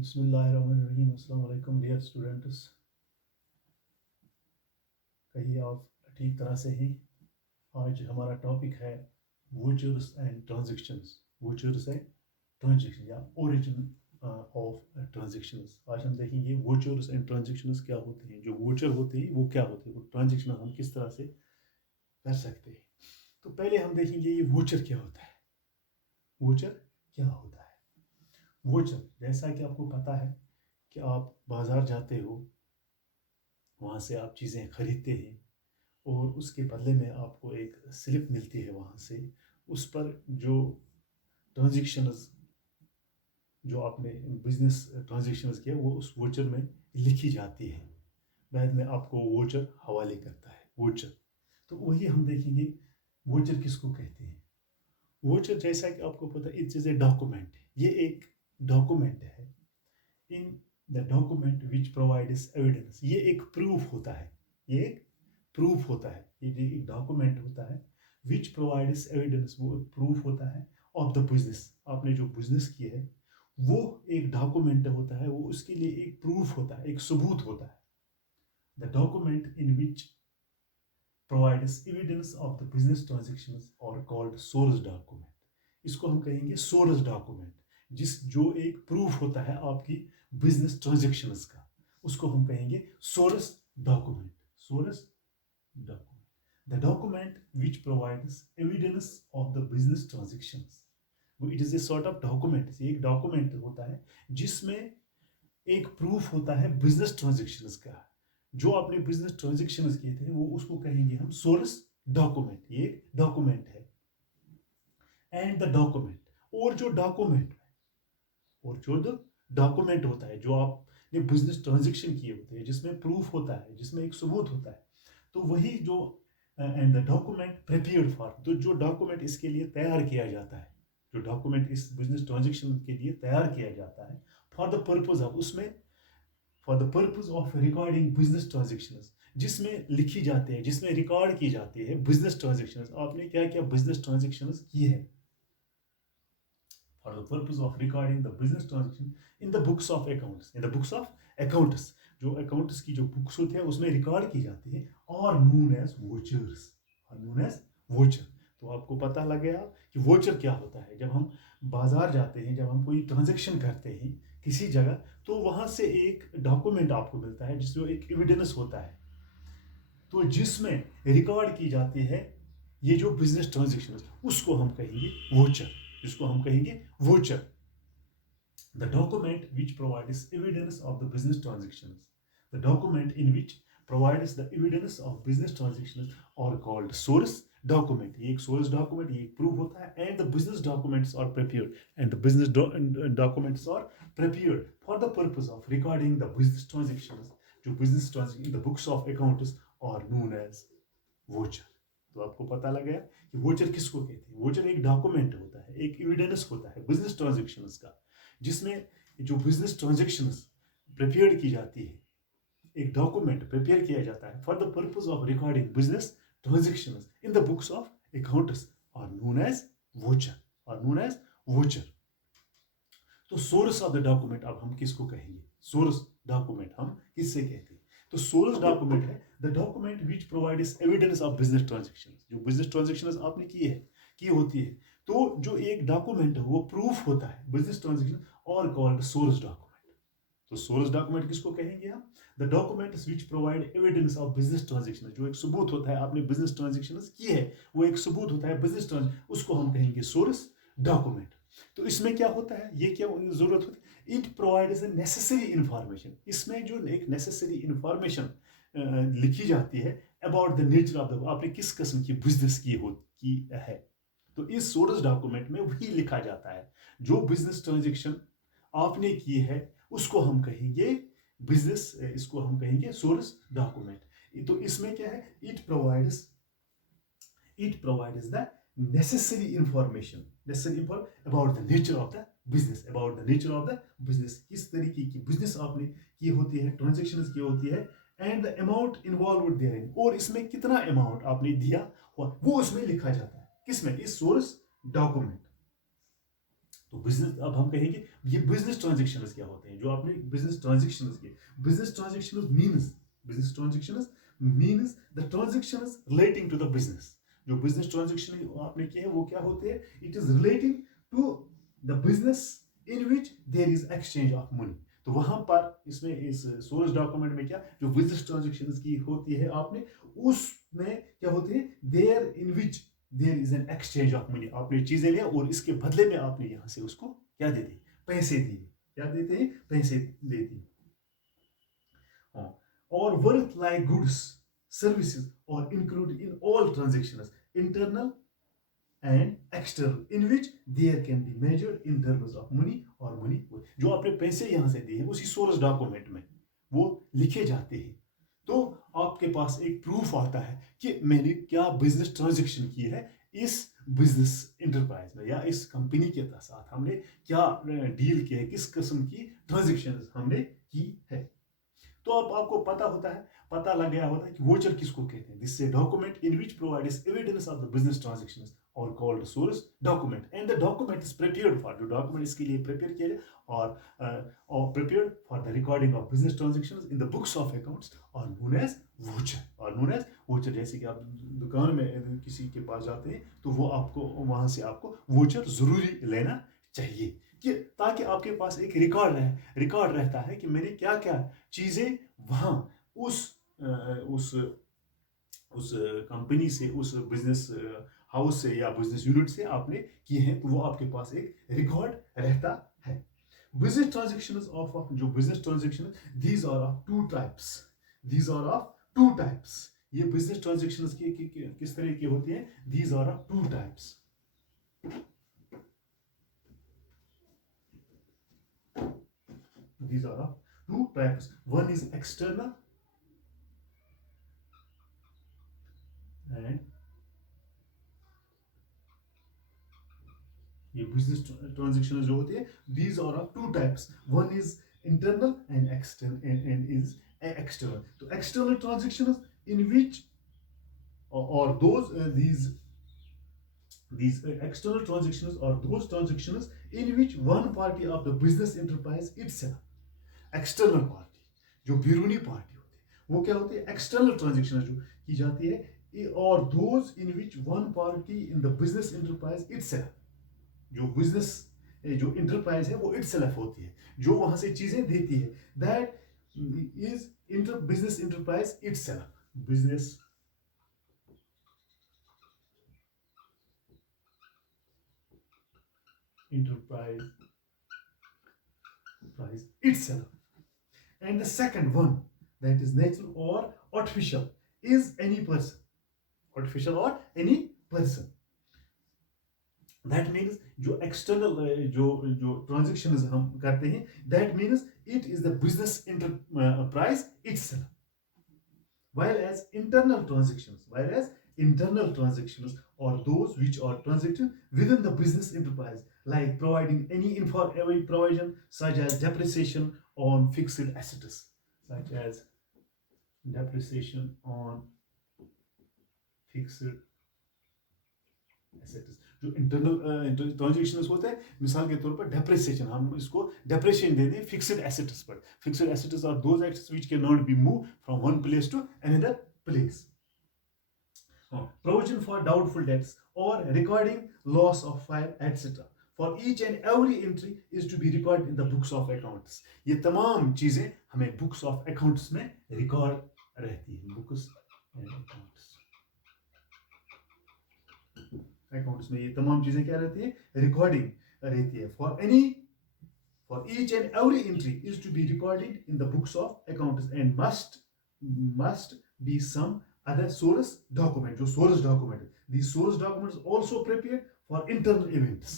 बिस्मिल्लाहिर्रहमानिर्रहीम। अस्सलाम वालेकुम डियर स्टूडेंट्स। कहिए आप ठीक तरह से हैं। आज हमारा टॉपिक है वोचर्स एंड ट्रांजैक्शंस। वोचर्स है ट्रांजैक्शन या ओरिजिन ऑफ ट्रांजैक्शंस। आज हम देखेंगे वोचर्स एंड ट्रांजैक्शंस क्या होते हैं। जो वोचर होते हैं वो क्या होते हैं, वो ट्रांजैक्शन हम किस तरह से कर सकते हैं। तो पहले हम देखेंगे ये वोचर क्या होता है। वोचर क्या होता है? वोचर, जैसा कि आपको पता है कि आप बाजार जाते हो, वहाँ से आप चीज़ें खरीदते हैं और उसके बदले में आपको एक स्लिप मिलती है। वहाँ से उस पर जो ट्रांजेक्शन्स, जो आपने बिजनेस ट्रांजेक्शन्स किया, वो उस वोचर में लिखी जाती है। बाद में आपको वोचर हवाले करता है। वोचर, तो वही हम देखेंगे वोचर किसको कहते हैं। वोचर, जैसा कि आपको पता है, इट इज़ ए डॉक्यूमेंट। ये एक डॉक्यूमेंट है। In the document which provides evidence, ये एक प्रूफ होता है। ये एक प्रूफ होता है। ये एक डॉक्यूमेंट होता है विच प्रोवाइड्स एविडेंस, वो प्रूफ होता है ऑफ द बिजनेस। आपने जो बिजनेस किया है वो एक डॉक्यूमेंट होता है, वो उसके लिए एक प्रूफ होता है, एक सबूत होता है। The document in which provides evidence of the business transactions और कॉल्ड सोर्स डॉक्यूमेंट। इसको हम कहेंगे सोर्स डॉक्यूमेंट। जो एक प्रूफ होता है आपकी बिजनेस ट्रांजेक्शंस का, उसको हम कहेंगे source document. Source document, the document which provides evidence of the business transactions। वो it is a sort of document। ये एक डॉक्यूमेंट होता है जिसमें एक प्रूफ होता है बिजनेस ट्रांजेक्शंस का। जो आपने बिजनेस ट्रांजेक्शंस किए थे वो उसको कहेंगे हम सोर्स डॉक्यूमेंट। ये एक डॉक्यूमेंट है। एंड द डॉक्यूमेंट, और जो डॉक्यूमेंट होता है, जो आपने बिजनेस ट्रांजेक्शन किए होते हैं, जिसमें प्रूफ होता है, जिसमें एक सबूत होता है, तो वही जो and the document prepared for, तो जो डॉक्यूमेंट इसके लिए तैयार किया जाता है, जो डॉक्यूमेंट इस बिजनेस ट्रांजेक्शन के लिए तैयार किया जाता है फॉर द पर्पज ऑफ, उसमें for the purpose of recording business transactions, जिसमें लिखी जाती है, जिसमें रिकॉर्ड की जाती है बिजनेस ट्रांजेक्शंस। आपने क्या क्या बिजनेस ट्रांजेक्शंस किए हैं, for the purpose of recording the business transaction in the books of accounts। in the books of accounts, जो अकाउंट्स की जो बुक्स होती है उसमें रिकॉर्ड की जाती है, और नून एज वोचर्स। और नून एज वोचर। तो आपको पता लग गया कि वोचर क्या होता है। जब हम बाजार जाते हैं, जब हम कोई ट्रांजेक्शन करते हैं किसी जगह, तो वहां से एक डॉक्यूमेंट आपको मिलता है जिसमें एक एविडेंस होता है, तो जिसमें रिकॉर्ड की जाती है ये जो बिजनेस ट्रांजेक्शन, उसको हम कहेंगे वोचर। जिसको हम कहेंगे voucher. The document which provides evidence of the business transactions, the document in which provides the evidence of business transactions are called source document। ये एक source document, ये एक proof होता है। and the business documents are prepared, and the business documents are prepared for the purpose of recording the business transactions। जो business transaction in the books of accounts are known as voucher। तो आपको पता लग गया कि voucher किसको कहते हैं। वोचर एक डॉक्यूमेंट होता है, एक एविडेंस होता है बिजनेस ट्रांजेक्शंस का, जिसमें जो बिजनेस ट्रांजेक्शंस प्रिपेयर की जाती है, एक डॉक्यूमेंट प्रिपेयर किया जाता है for the purpose of recording business transactions in the books of accounts और नोन एज वोचर। और नोन एज वोचर। तो सोर्स ऑफ द डॉक्यूमेंट अब हम किसको कहेंगे? सोर्स डॉक्यूमेंट हम किससे कहते हैं? तो सोर्स डॉक्यूमेंट है the document which provides evidence of business transactions. जो बिजनेस ट्रांजेक्शंस आपने की होती है, तो जो एक डॉक्यूमेंट है वो प्रूफ होता है बिजनेस ट्रांजेक्शन, और कॉल्ड सोर्स डॉक्यूमेंट। तो सोर्स डॉक्यूमेंट किसको कहेंगे हम? The documents which provide evidence of business transaction. जो एक सबूत होता है, आपने बिजनेस ट्रांजेक्शंस की है, वो एक सबूत होता है बिजनेस ट्रांजेक्शन, उसको हम कहेंगे सोर्स डॉक्यूमेंट। तो इसमें क्या होता है, ये क्या जरूरत होती है? It provides necessary information. इसमें जो एक नेसेसरी इंफॉर्मेशन लिखी जाती है about the nature of the, आपने किस किस्म की बिजनेस की है। तो इस सोर्स डॉक्यूमेंट में वही लिखा जाता है, जो बिजनेस ट्रांजेक्शन आपने की है उसको हम कहेंगे बिजनेस, इसको हम कहेंगे सोर्स डॉक्यूमेंट। तो इसमें क्या है? It provides the necessary information about the nature of the business, about the nature of the business। किस तरीके की बिजनेस आपने की होती है, ट्रांजेक्शंस की होती है, and the amount involve therein, और इसमें कितना अमाउंट आपने दिया हुआ वो उसमें लिखा जाता है। किसमें? इस सोर्स डॉक्यूमेंट। तो बिजनेस, अब हम कहेंगे ये बिजनेस ट्रांजेक्शंस क्या होते हैं, जो आपने बिजनेस ट्रांजेक्शंस किए। Business transactions means, business transactions means the transactions relating to the business. जो बिजनेस ट्रांजेक्शन आपने किए हैं वो क्या होते हैं, it is relating to the business in which there is exchange of money. तो वहां पर इसमें इस सोर्स डॉक्यूमेंट में क्या जो बिजनेस ट्रांजेक्शंस की होती है आपने, उसमें क्या होते हैं, there in which there is an exchange of money. आपने चीजें लिया और इसके बदले में आपने यहां से उसको क्या दे दिए, पैसे दिए। क्या देते हैं, पैसे दे दिए। और वर्थ लाइक गुड्स सर्विसेज और include in all transactions internal and external in which there can be measured in terms of money और मनी। जो आपने पैसे यहां से दिए उसी सोर्स डॉक्यूमेंट में वो लिखे जाते हैं। तो आपके पास एक प्रूफ आता है कि मैंने क्या बिजनेस ट्रांजेक्शन की है इस बिजनेस इंटरप्राइज में, या इस कंपनी के साथ हमने क्या डील किया है, किस किस्म की ट्रांजेक्शन हमने की है। तो अब आपको पता होता है, पता लग गया होता है कि वोचर किसको कहते हैं। This document in which provides evidence of the business transactions और called source document, and the document is prepared for, जो डॉक्यूमेंट इसके लिए प्रिपेयर किया जाए और prepared for the recording of business transactions in the books of accounts और known as voucher, और known as voucher. जैसे कि आप दुकान में किसी के पास जाते हैं तो वो आपको वहां से आपको वोचर जरूरी लेना चाहिए, कि ताकि आपके पास एक रिकॉर्ड रहता है कि मैंने क्या क्या चीजें वहां उस उस उस कंपनी से, उस बिजनेस हाउस से या बिजनेस यूनिट से आपने किए हैं, तो वो आपके पास एक रिकॉर्ड रहता है। बिजनेस ट्रांजेक्शंस ऑफ, जो business transaction, these are of two types, these are of two types. ये बिजनेस ट्रांजेक्शंस किस तरह की होती हैं, these are of two types. These are of two types. One is external and ये business transactions जो होते हैं, these are of two types. One is internal and external and is external. तो external transactions in which or those these external transactions are those transactions in which one party of the business enterprise itself, external party, जो बैरूनी party होती है वो क्या होती है, external transaction जो की जाती है, और those in which one party in the business enterprise itself, जो बिजनेस जो इंटरप्राइज है वो इटसेल्फ होती है, जो वहां से चीजें देती है, that is business enterprise itself, business enterprise itself. And the second one, that is natural or artificial, is any person, artificial or any person. That means जो external जो transactions हम करते हैं, that means it is the business enterprise itself. Whereas internal transactions are those which are transacted within the business enterprise, like providing any every provision such as depreciation on fixed assets, such as depreciation on fixed assets. जो internal transactions होते हैं, मिसाल के तौर पर depreciation, हम इसको depreciation दे दें फिक्स्ड एसेट्स पर। Fixed assets are those assets which can not be move from one place to another place. Provision for doubtful debts or recording loss of fire, etc. For each and every entry is to be recorded in the books of accounts. ये तमाम चीजें हमें books of accounts में record रहती है, books and accounts में ये तमाम चीजें क्या रहती है, रिकॉर्डिंग रहती है। For each and every entry is to be recorded in the books of accounts and must be some other source document, जो source document, these source documents also prepared for internal events.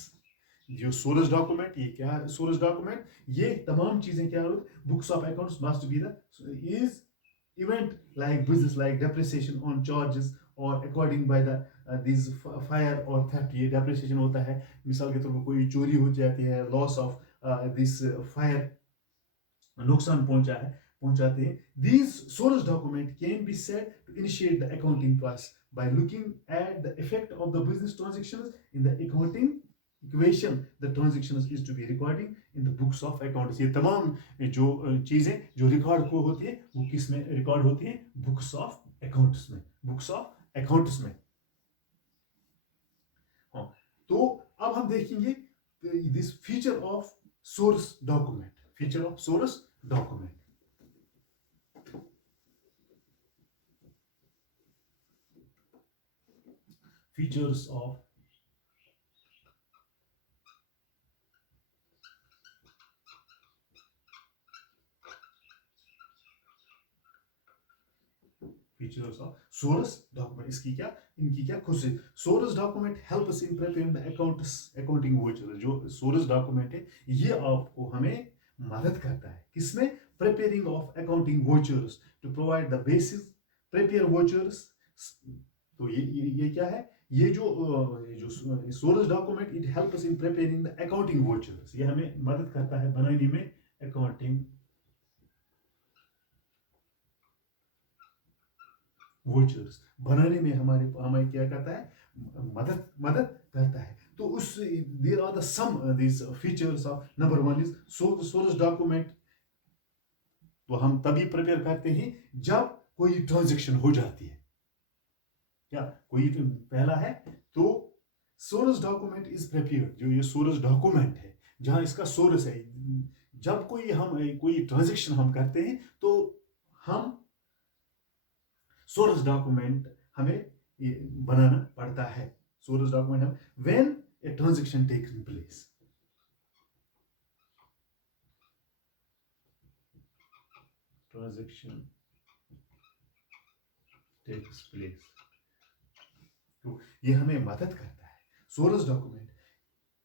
जो source document, ये क्या है source document, ये तमाम चीजें क्या होती, books of accounts must be the is event like business, like depreciation on charges or according by the these fire or theft, ये depreciation होता है, मिसाल के तौर पर कोई चोरी हो जाती है, loss of this fire, नुकसान पहुंचाते हैं। These source document can be said to initiate the accounting process by looking at the effect of the business transactions in the accounting equation the transaction is to be recording in the books of accounts. ये तमाम जो चीजें जो record को होती है वो किस में रिकॉर्ड होती है? बुक्स ऑफ अकाउंट्स में, बुक्स ऑफ अकाउंट्स में। हाँ, तो अब हम देखेंगे this feature of source document, feature of source document. Features of features of source document, इसकी क्या, इनकी क्या खुशी। Source document help us in preparing the accounts, accounting voucher. जो सोर्स डॉक्यूमेंट है ये आपको हमें मदद करता है किसमें? Preparing of accounting vouchers to provide the basis prepare vouchers. तो ये क्या है? ये जो source document it help us in preparing the accounting vouchers, ये हमें मदद करता है बनाने में अकाउंटिंग वोचर्स बनाने में हमारे हमें क्या करता है? मदद मदद करता है। तो उस there are the some this features of, number one is source document. तो हम तभी प्रिपेयर करते हैं जब कोई ट्रांजैक्शन हो जाती है। क्या कोई पहला है तो सोर्स डॉक्यूमेंट इज प्रिपेयर्ड, जो ये सोर्स डॉक्यूमेंट है जहां इसका सोर्स है, जब कोई ट्रांजैक्शन हम करते हैं तो हम सोर्स डॉक्यूमेंट हमें ये बनाना पड़ता है। सोर्स डॉक्यूमेंट हम when a transaction takes place, transaction takes place, तो ये हमें मदद करता है सोर्स डॉक्यूमेंट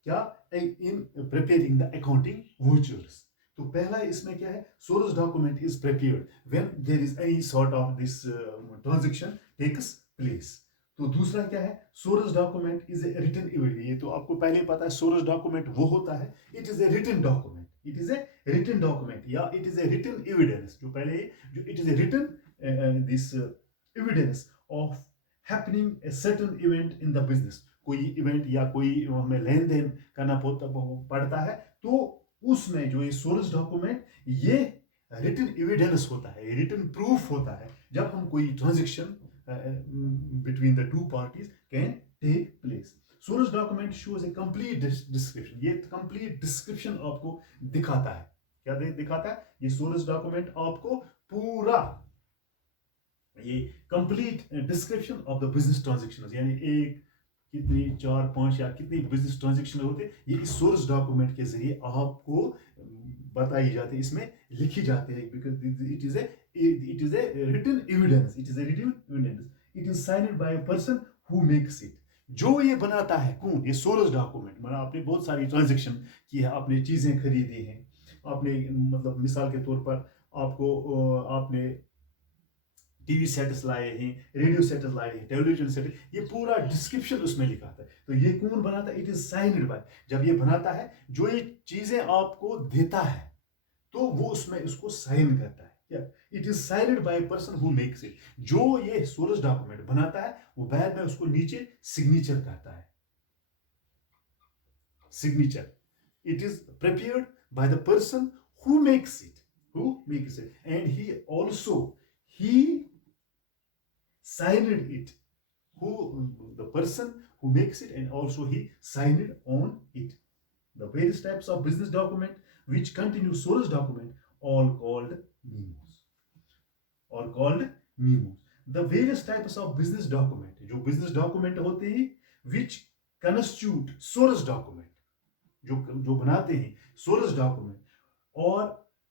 क्या? In preparing the accounting vouchers. तो पहला इसमें क्या है? Source document is prepared when there is any sort of this transaction takes place. तो दूसरा क्या है? Source document is a written evidence. ये तो आपको पहले पता है, सोर्स डॉक्यूमेंट वो होता है, it is a written document, it is a written document या it is a written evidence. जो पहले जो it is a written this evidence of happening a certain event in the business. कोई event या कोई हमें लेन देन करना पड़ता है, तो उसमें जो ये सोर्स डॉक्यूमेंट ये रिटन एविडेंस होता है, रिटन प्रूफ होता है जब हम कोई transaction between the two parties can take place. Source document shows a complete description, ये कंप्लीट डिस्क्रिप्शन आपको दिखाता है। क्या दिखाता है? ये सोर्स डॉक्यूमेंट आपको पूरा ये complete description of the business transaction, यानी एक कितनी 4 5 या कितनी बिजनेस ट्रांजैक्शन होते हैं, ये इस सोर्स डॉक्यूमेंट के जरिए आपको बताई जाती है, इसमें लिखी जाती है। Because it is a written evidence, it is a written evidence, it is signed by a person who makes it. जो ये बनाता है कौन? ये सोर्स डॉक्यूमेंट। मतलब आपने बहुत सारी ट्रांजैक्शन की है, आपने चीजें खरीदी हैं, आपने मतलब मिसाल के तौर पर आपने टीवी सेट्स लाए हैं, रेडियो सेट्स लाए हैं, टेलीविजन सेट, ये पूरा डिस्क्रिप्शन उसमें लिखा था। तो ये कौन बनाता है? It is signed by. जब ये बनाता है, जो ये चीजें आपको देता है, तो वो उसमें उसको साइन करता है। क्या? It is signed by person who makes it. जो ये सोर्स डॉक्यूमेंट बनाता है वो बाद में उसको नीचे सिग्नेचर करता है, signature. It is prepared by the person who makes it, and he also he signed it, who the person who makes it, and also he signed on it. The various types of business document which continue source document all called memos, all called memos. The various types of business document, जो business document होते हैं which constitute source document, जो बनाते हैं source document, और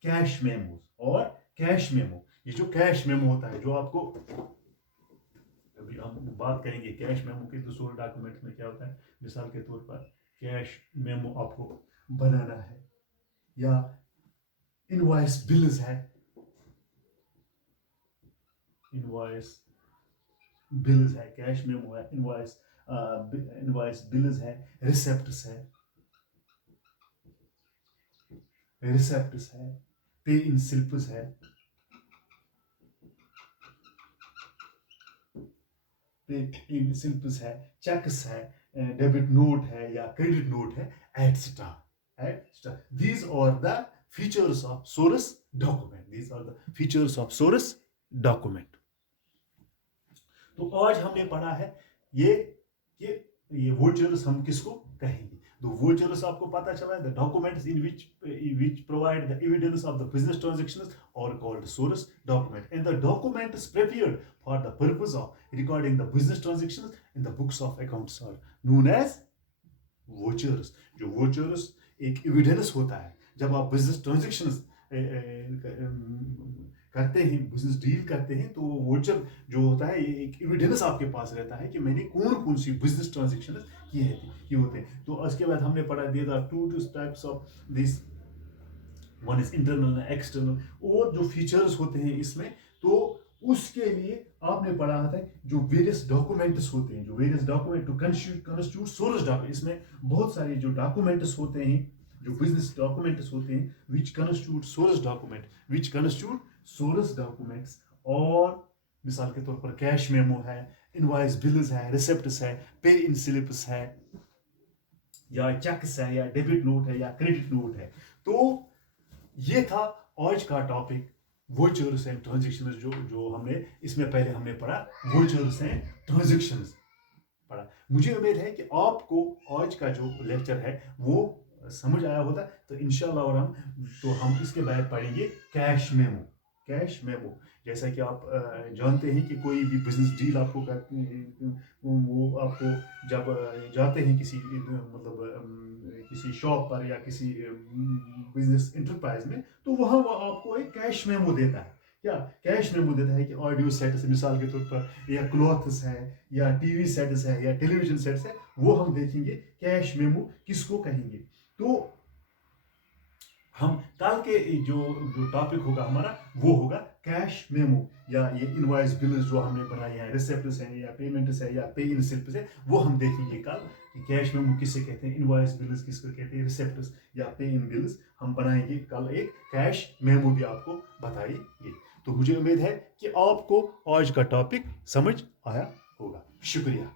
cash memos, और cash memo. ये जो कैश मेमो होता है, जो आपको अभी हम बात करेंगे कैश मेमो के, तो सोर्स डॉक्यूमेंट में क्या होता है? मिसाल के तौर पर कैश मेमो आपको बनाना है, या इनवॉइस बिल्स है, इनवॉइस बिल्स है, कैश मेमो है, इनवॉइस बिल्स है, रिसेप्ट्स है, पे इन स्लिप्स है, पे इन स्लिप्स है, चेक्स है, डेबिट नोट है या क्रेडिट नोट है, etcetera etcetera. These are the features of source document, these are the features of source document. तो आज हमने पढ़ा है ये वोचर्स हम किसको कहेंगे। तो वोचर्स आपको पता चला है, the documents in which provide the evidence of the business transactions और called source document, and the documents prepared for the purpose of recording the business transactions in the books of accounts are known as vouchers. जो vouchers एक evidence होता है जब आप business transactions करते हैं, business deal करते हैं, तो वोचर जो होता है एक एविडेंस आपके पास रहता है कि मैंने कौन कौन सी बिजनेस ट्रांजैक्शन किए होते हैं। तो उसके बाद हमने पढ़ा दिया two types of this, one is internal external, और जो फीचर्स होते हैं इसमें, तो उसके लिए आपने पढ़ा था जो वेरियस डॉक्यूमेंट्स होते हैं, जो various document to constitute source document. इसमें बहुत सारे जो डॉक्यूमेंट्स होते हैं, जो बिजनेस डॉक्यूमेंट्स होते हैं, विच कंस्टिट्यूट सोर्स डॉक्यूमेंट, विच कंस्टिट्यूट सोर्स डॉक्यूमेंट्स। और मिसाल के तौर पर कैश मेमो है, इनवॉइस बिल्स है, रिसिप्ट्स है, पे इन स्लिप्स है, या चेक्स है, या डेबिट नोट है, या क्रेडिट नोट है। तो ये था आज का टॉपिक, वोचर्स एंड ट्रांजैक्शंस। जो हमने इसमें पहले हमने पढ़ा वोचर्स एंड ट्रांजैक्शंस पढ़ा। मुझे उम्मीद है कि आपको आज का जो लेक्चर है वो समझ आया होगा। तो इंशाल्लाह और हम इसके बाद पढ़ेंगे कैश मेमो। कैश मेमो, जैसा कि आप जानते हैं कि कोई भी बिजनेस डील आपको वो आपको जब जाते हैं किसी मतलब किसी शॉप पर या किसी बिजनेस इंटरप्राइज में, तो वहाँ वो आपको एक कैश मेमो देता है। क्या कैश मेमो देता है कि ऑडियो सेट्स मिसाल के तौर पर, या क्लॉथ्स है, या टीवी सेट्स है, या टेलीविजन सेट्स है, वो हम देखेंगे कैश मेमो किसको कहेंगे। तो हम कल के जो टॉपिक होगा हमारा वो होगा कैश मेमो, या ये इनवॉइस बिल्स जो हमने बनाए हैं, रिसिप्ट्स हैं, या पेमेंट्स है, या पे इन स्लिप्स है, वो हम देखेंगे कल कि कैश मेमो किसे कहते हैं, इनवॉइस बिल्स किसको कहते हैं, रिसिप्ट्स या पे इन बिल्स हम बनाएंगे कल। एक कैश मेमो भी आपको बताएंगे। तो मुझे उम्मीद है कि आपको आज का टॉपिक समझ आया होगा। शुक्रिया।